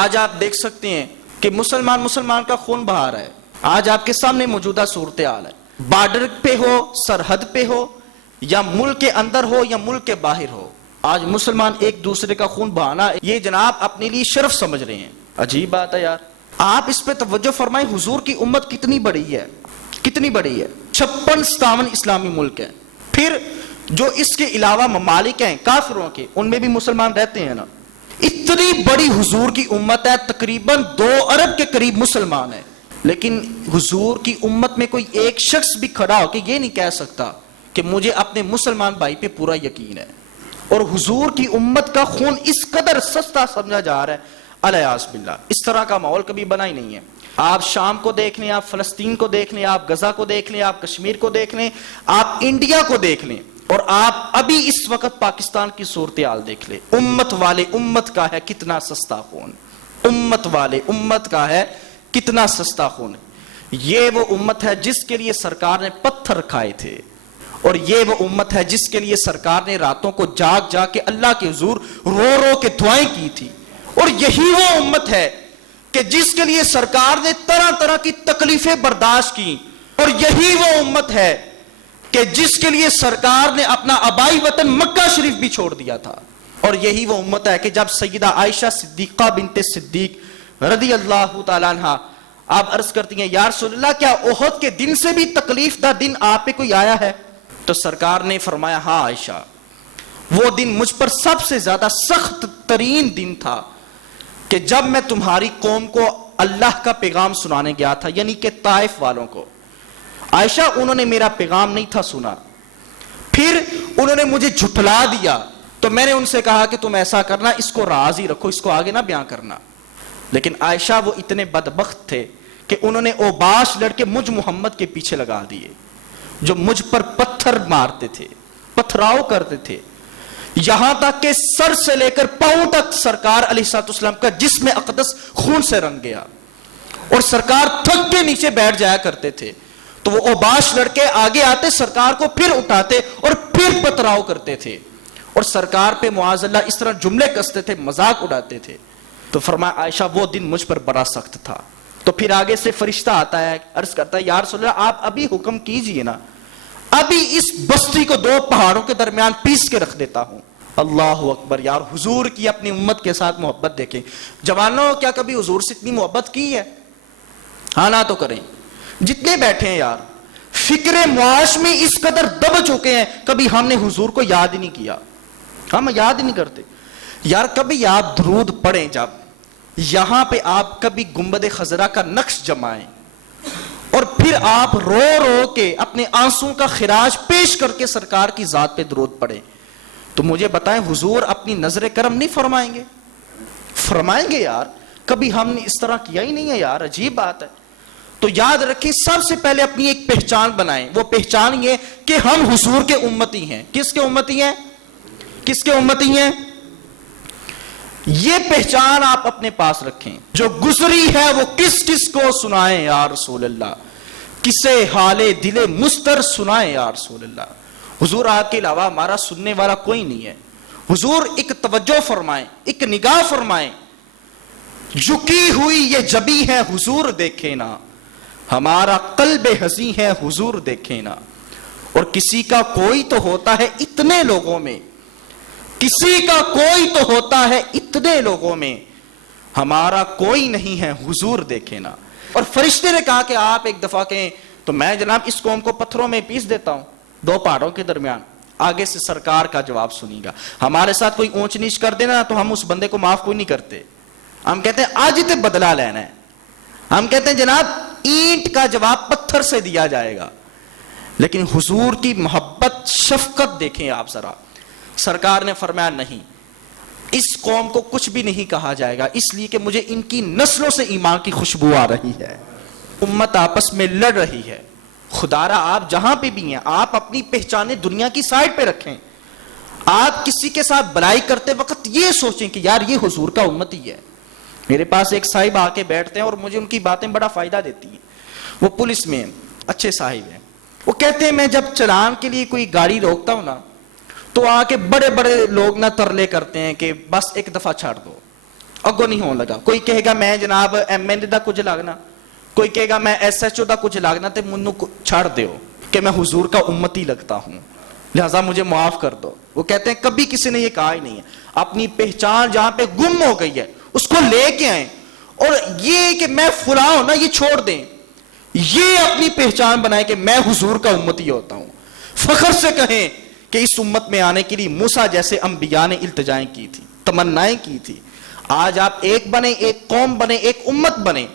آج آپ دیکھ سکتے ہیں کہ مسلمان کا خون بہا رہا ہے. آج آپ کے سامنے موجودہ صورتحال ہے. بارڈر پہ ہو, سرحد پہ ہو, یا ملک کے اندر ہو یا ملک کے باہر ہو, آج مسلمان ایک دوسرے کا خون بہانا یہ جناب اپنے لیے شرف سمجھ رہے ہیں. عجیب بات ہے یار. آپ اس پہ توجہ فرمائیں, حضور کی امت کتنی بڑی ہے, کتنی بڑی ہے. 56-57 اسلامی ملک ہیں. پھر جو اس کے علاوہ ممالک ہیں کافروں کے, ان میں بھی مسلمان رہتے ہیں نا. اتنی بڑی حضور کی امت ہے, تقریباً 2 ارب کے قریب مسلمان ہیں. لیکن حضور کی امت میں کوئی ایک شخص بھی کھڑا ہو کہ یہ نہیں کہہ سکتا کہ مجھے اپنے مسلمان بھائی پہ پورا یقین ہے. اور حضور کی امت کا خون اس قدر سستا سمجھا جا رہا ہے, الیاذ باللہ. اس طرح کا ماحول کبھی بنا ہی نہیں ہے. آپ شام کو دیکھ لیں, آپ فلسطین کو دیکھ لیں, آپ غزہ کو دیکھ لیں, آپ کشمیر کو دیکھ لیں, آپ انڈیا کو دیکھ لیں, اور آپ ابھی اس وقت پاکستان کی صورتحال دیکھ لیں. امت والے امت کا ہے کتنا سستا خون, امت والے امت کا ہے کتنا سستا خون. یہ وہ امت ہے جس کے لیے سرکار نے پتھر کھائے تھے, اور یہ وہ امت ہے جس کے لیے سرکار نے راتوں کو جاگ جاگ کے اللہ کے حضور رو رو کے دعائیں کی تھی. اور یہی وہ امت ہے کہ جس کے لیے سرکار نے طرح طرح کی تکلیفیں برداشت کی. اور یہی وہ امت ہے کہ جس کے لیے سرکار نے اپنا آبائی وطن مکہ شریف بھی چھوڑ دیا تھا. اور یہی وہ امت ہے کہ جب سیدہ عائشہ صدیقہ بنت صدیق رضی اللہ تعالیٰ عنہ آپ عرض کرتی ہیں, یا رسول اللہ کیا احد کے دن سے بھی تکلیف دہ دن آپ پہ کوئی آیا ہے؟ تو سرکار نے فرمایا, ہاں عائشہ, وہ دن مجھ پر سب سے زیادہ سخت ترین دن تھا کہ جب میں تمہاری قوم کو اللہ کا پیغام سنانے گیا تھا, یعنی کہ طائف والوں کو. عائشہ, انہوں نے میرا پیغام نہیں تھا سنا, پھر انہوں نے مجھے جھٹلا دیا, تو میں نے ان سے کہا کہ تم ایسا کرنا, اس کو راز ہی رکھو, اس کو آگے نہ بیان کرنا. لیکن عائشہ وہ اتنے بدبخت تھے کہ انہوں نے اوباش لڑکے مجھ محمد کے پیچھے لگا دیے, جو مجھ پر پتھر مارتے تھے, پتھراؤ کرتے تھے, یہاں تک کہ سر سے لے کر پاؤں تک سرکار علیہ السلام کا جسم اقدس خون سے رنگ گیا. اور سرکار تھک کے نیچے بیٹھ جایا کرتے تھے, تو وہ اوباش لڑکے آگے آتے, سرکار کو پھر اٹھاتے اور پھر پتھراؤ کرتے تھے, اور سرکار پہ معاذ اللہ اس طرح جملے کستے تھے, مذاق اڑاتے تھے. تو فرمایا عائشہ وہ دن مجھ پر بڑا سخت تھا. تو پھر آگے سے فرشتہ آتا ہے, عرض کرتا ہے, یا رسول اللہ آپ ابھی حکم کیجئے نا, ابھی اس بستی کو 2 پہاڑوں کے درمیان پیس کے رکھ دیتا ہوں. اللہ اکبر. یار حضور کی اپنی امت کے ساتھ محبت دیکھیں. جوانوں, کیا کبھی حضور سے اتنی محبت کی ہے؟ ہاں نہ تو کریں. جتنے بیٹھے ہیں یار, فکر معاش میں اس قدر دب چکے ہیں, کبھی ہم نے حضور کو یاد ہی نہیں کیا, ہم یاد ہی نہیں کرتے. یار کبھی آپ درود پڑھیں, جب یہاں پہ آپ کبھی گنبد خضرا کا نقش جمائیں, اور پھر آپ رو رو کے اپنے آنسوں کا خراج پیش کر کے سرکار کی ذات پہ درود پڑھیں, تو مجھے بتائیں حضور اپنی نظر کرم نہیں فرمائیں گے؟ فرمائیں گے یار. کبھی ہم نے اس طرح کیا ہی نہیں ہے یار, عجیب بات ہے. تو یاد رکھیں, سب سے پہلے اپنی ایک پہچان بنائیں. وہ پہچان یہ کہ ہم حضور کے امتی ہیں. کس کے امتی ہیں؟ کس کے امتی ہیں؟ یہ پہچان آپ اپنے پاس رکھیں. جو گزری ہے وہ کس کس کو سنائیں یا رسول اللہ, کسے حال دل مستر سنائیں یا رسول اللہ. حضور آپ کے علاوہ ہمارا سننے والا کوئی نہیں ہے. حضور ایک توجہ فرمائیں, ایک نگاہ فرمائیں. جھکی ہوئی یہ جبی ہے حضور دیکھے نا, ہمارا قلب حزین ہے حضور دیکھے نا. اور کسی کا کوئی تو ہوتا ہے اتنے لوگوں میں, کسی کا کوئی تو ہوتا ہے اتنے لوگوں میں, ہمارا کوئی نہیں ہے حضور دیکھے نا. اور فرشتے نے کہا کہ آپ ایک دفعہ کہیں تو میں جناب اس قوم کو پتھروں میں پیس دیتا ہوں 2 پہاڑوں کے درمیان. آگے سے سرکار کا جواب سنیے گا. ہمارے ساتھ کوئی اونچ نیچ کر دینا تو ہم اس بندے کو معاف کوئی نہیں کرتے. ہم کہتے ہیں آج تے بدلہ لینا ہے. ہم کہتے ہیں جناب اینٹ کا جواب پتھر سے دیا جائے گا. لیکن حضور کی محبت شفقت دیکھیں آپ ذرا. سرکار نے فرمایا نہیں, اس قوم کو کچھ بھی نہیں کہا جائے گا, اس لیے کہ مجھے ان کی نسلوں سے ایمان کی خوشبو آ رہی ہے. امت آپس میں لڑ رہی ہے. خدارا آپ جہاں پہ بھی ہیں, آپ اپنی پہچانیں دنیا کی سائڈ پہ رکھیں. آپ کسی کے ساتھ بلائی کرتے وقت یہ سوچیں کہ یار یہ حضور کا امت ہی ہے. میرے پاس ایک صاحب آ کے بیٹھتے ہیں اور مجھے ان کی باتیں بڑا فائدہ دیتی ہیں. وہ پولیس میں ہیں, اچھے صاحب ہیں. وہ کہتے ہیں میں جب چلان کے لیے کوئی گاڑی روکتا ہوں نا, تو آ کے بڑے بڑے لوگ نہ ترلے کرتے ہیں کہ بس ایک دفعہ چھاڑ دو, اگو نہیں ہون لگا. کوئی کہے گا میں جناب ایم این اے دا کچھ لگنا, کوئی کہے گا میں ایس ایچ او دا کچھ لگنا, تے منو چھڑ دیو کہ میں حضور کا امتی لگتا ہوں, لہذا مجھے معاف کر دو. وہ کہتے ہیں کبھی کسی نے یہ کہا ہی نہیں ہے. اپنی پہچان جہاں پہ گم ہو گئی ہے اس کو لے کے آئیں, اور یہ کہ میں فلاں ہوں نا یہ چھوڑ دیں, یہ اپنی پہچان بنائیں کہ میں حضور کا امتی ہوتا ہوں. فخر سے کہیں کہ اس امت میں آنے کے لیے موسیٰ جیسے انبیاء نے التجائیں کی تھی, تمنائیں کی تھی. آج آپ ایک بنے, ایک قوم بنے, ایک امت بنے.